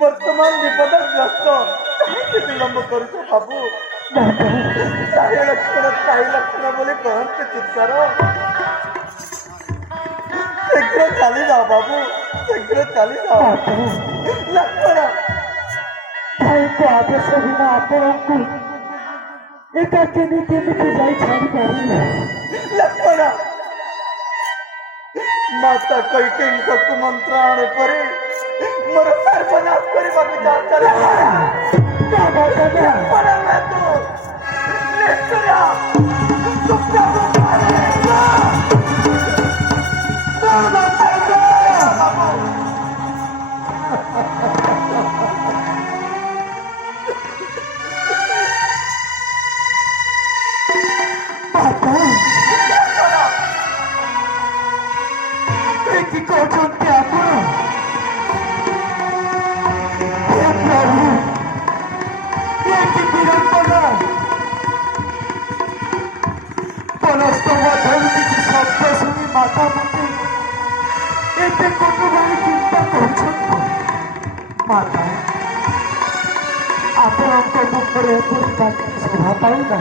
वर्तमान विपदग्रस्त विलंब करुच बाबू लक्षण बोली कहते चित्कार शीघ्र चली जाओ बाबू शीघ्र चली जाओ लक्षण भाई को आदेश बिना आपको एका केमिति जाई छाड़ी पारी लक्षण माता कैकेयी को कुमंत्रण परे मोर सर्वनाश करबा विचार चला क्या बात है पर मैं तो निष्क्रिय चुपचाप मारेगा ना माता मुझे एते कोनो भाई चिंता करुछन माता आपनक मुखरे पुष्पा शोभा पाउना